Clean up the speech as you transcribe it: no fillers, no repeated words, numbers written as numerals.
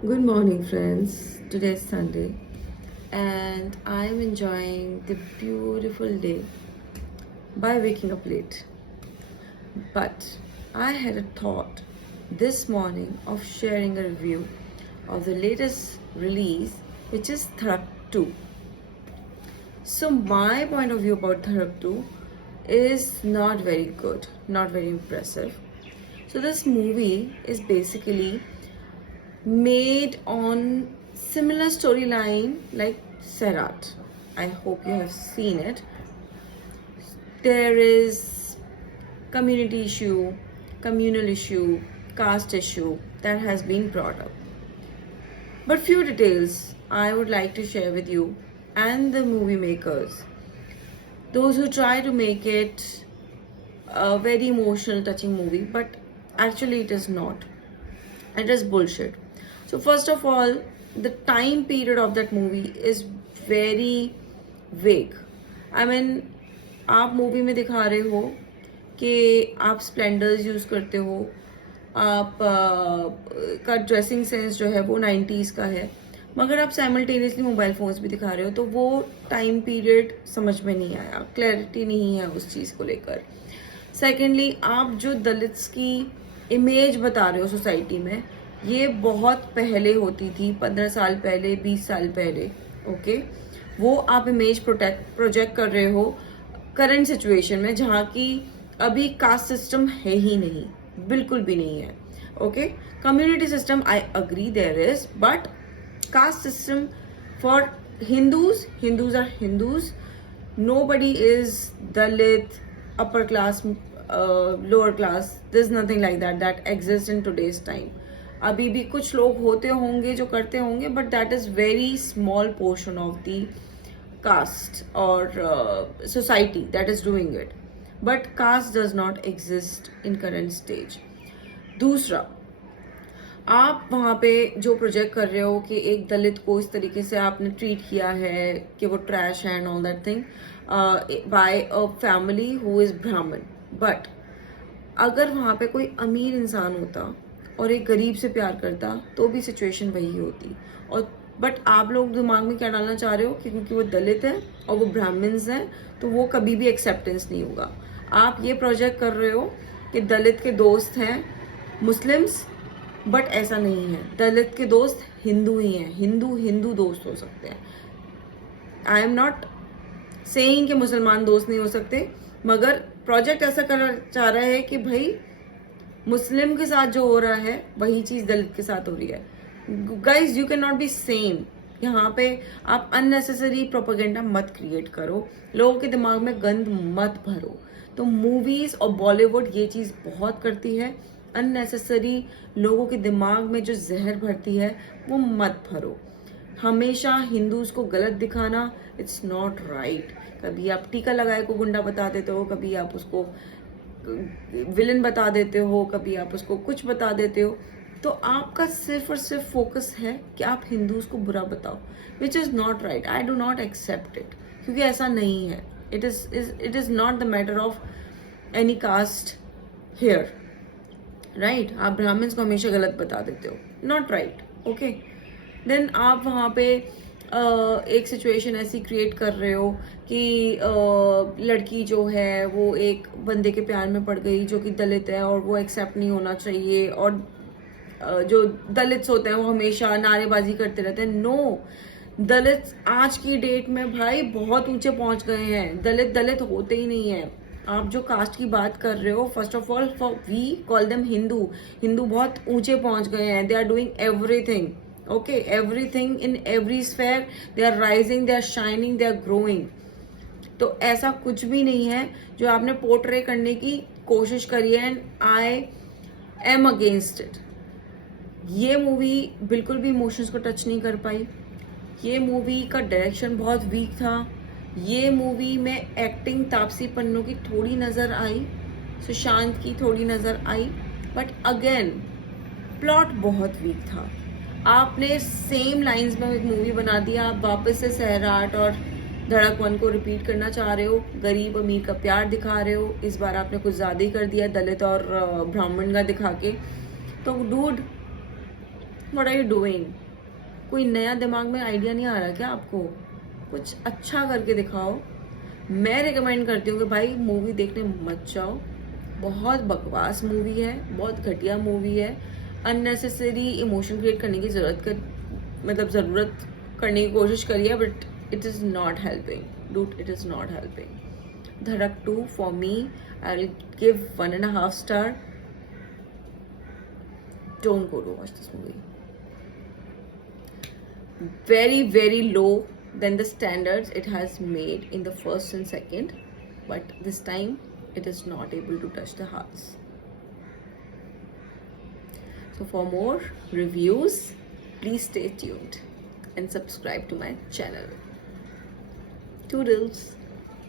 Good morning, friends. Today is Sunday, and I am enjoying the beautiful day by waking up late. But I had a thought this morning of sharing a review of the latest release, which is Tharak 2. So, my point of view about Tharak 2 is not very good, not very impressive. So, this movie is basically made on similar storyline like Serat. I hope you have seen it. There is community issue, communal issue, caste issue that has been brought up. But few details I would like to share with you and the movie makers. Those who try to make it a very emotional, touching movie, but actually it is not. It is bullshit. So first of all, the time period of that movie is very vague. I mean, आप movie में दिखा रहे हो कि आप splendours use करते हो, आप का ड्रेसिंग सेंस जो है वो 90s का है, मगर आप साइमल्टेनियसली मोबाइल फोन्स भी दिखा रहे हो, तो वो टाइम पीरियड समझ में नहीं आया, क्लैरिटी नहीं है उस चीज़ को लेकर. सेकेंडली, आप जो दलित्स की इमेज बता रहे हो सोसाइटी में, ये बहुत पहले होती थी, 15 साल पहले, 20 साल पहले. ओके, वो आप इमेज प्रोजेक्ट कर रहे हो करंट सिचुएशन में, जहाँ की अभी कास्ट सिस्टम है ही नहीं, बिल्कुल भी नहीं है. Okay, community system I agree there is, but caste system for Hindus are Hindus. Nobody is Dalit, upper class, lower class. There's nothing like that exists in today's time. अभी भी कुछ लोग होते होंगे जो करते होंगे, but that is very small portion of the caste और society that is doing it. But caste does not exist in current stage. दूसरा, आप वहाँ पे जो प्रोजेक्ट कर रहे हो कि एक दलित को इस तरीके से आपने ट्रीट किया है कि वो ट्रैश है and all that thing by a family who is Brahmin. But अगर वहाँ पे कोई अमीर इंसान होता और एक गरीब से प्यार करता, तो भी सिचुएशन वही होती. और बट आप लोग दिमाग में क्या डालना चाह रहे हो कि क्योंकि वो दलित है और वो ब्राह्मण्स हैं तो वो कभी भी एक्सेप्टेंस नहीं होगा. आप ये प्रोजेक्ट कर रहे हो कि दलित के दोस्त हैं मुस्लिम्स, बट ऐसा नहीं है. दलित के दोस्त हिंदू ही हैं, हिंदू दोस्त हो सकते हैं. आई एम नॉट सेइंग कि मुसलमान दोस्त नहीं हो सकते, मगर प्रोजेक्ट ऐसा करना चाह रहा है कि भाई मुस्लिम के साथ जो हो रहा है वही चीज दलित के साथ हो रही है. Guys, you can not be same. यहाँ पे आप अननेसेसरी प्रोपेगेंडा मत क्रिएट करो, लोगों के दिमाग में गंद मत भरो. तो मूवीज और बॉलीवुड ये चीज बहुत करती है, अननेसेसरी लोगों के दिमाग में जो जहर भरती है वो मत भरो. हमेशा हिंदूज को गलत दिखाना, इट्स नॉट राइट. कभी आप टीका लगाए को गुंडा बता देते हो, कभी आप उसको विलन बता देते हो, कभी आप उसको कुछ बता देते हो. तो आपका सिर्फ और सिर्फ फोकस है कि आप हिंदूज को बुरा बताओ, which is not right. I do not accept it, क्योंकि ऐसा नहीं है. It is not the matter of any caste here, right. आप ब्राह्मण्स को हमेशा गलत बता देते हो, नॉट राइट. ओके, देन आप वहाँ पे एक सिचुएशन ऐसी क्रिएट कर रहे हो कि लड़की जो है वो एक बंदे के प्यार में पड़ गई जो कि दलित है, और वो एक्सेप्ट नहीं होना चाहिए. और जो दलित्स होते हैं वो हमेशा नारेबाजी करते रहते हैं. नो, दलित आज की डेट में भाई बहुत ऊंचे पहुंच गए हैं. दलित होते ही नहीं है. आप जो कास्ट की बात कर रहे हो, first of all we call them Hindu बहुत ऊंचे पहुंच गए हैं. They are doing everything. Okay, everything in every sphere, they are rising, they are shining, they are growing. तो ऐसा कुछ भी नहीं है जो आपने पोर्ट्रे करने की कोशिश करी है, and I am against it. ये मूवी बिल्कुल भी इमोशंस को टच नहीं कर पाई. ये मूवी का डायरेक्शन बहुत वीक था. ये मूवी में एक्टिंग तापसी पन्नू की थोड़ी नज़र आई, सुशांत की थोड़ी नज़र आई, बट अगेन प्लॉट बहुत वीक था. आपने सेम लाइंस में एक मूवी बना दिया. आप वापस से सहराट और धड़क 1 को रिपीट करना चाह रहे हो, गरीब अमीर का प्यार दिखा रहे हो. इस बार आपने कुछ ज़्यादा ही कर दिया दलित और ब्राह्मण का दिखा के. तो dude, what are you doing? कोई नया दिमाग में आइडिया नहीं आ रहा क्या आपको? कुछ अच्छा करके दिखाओ। मैं रिकमेंड करती हूँ कि भाई मूवी देखने मत जाओ। बहुत बकवास मूवी है, बहुत घटिया मूवी है। अननेसेसरी इमोशन क्रिएट करने की ज़रूरत करने की कोशिश करी है, but it is not helping dude, it is not helping. धड़क 2 for me, I will give 1.5 star. Don't go to watch this movie. Very, very low than the standards it has made in the first and second, but this time it is not able to touch the hearts. So for more reviews, please stay tuned and subscribe to my channel. Toodles.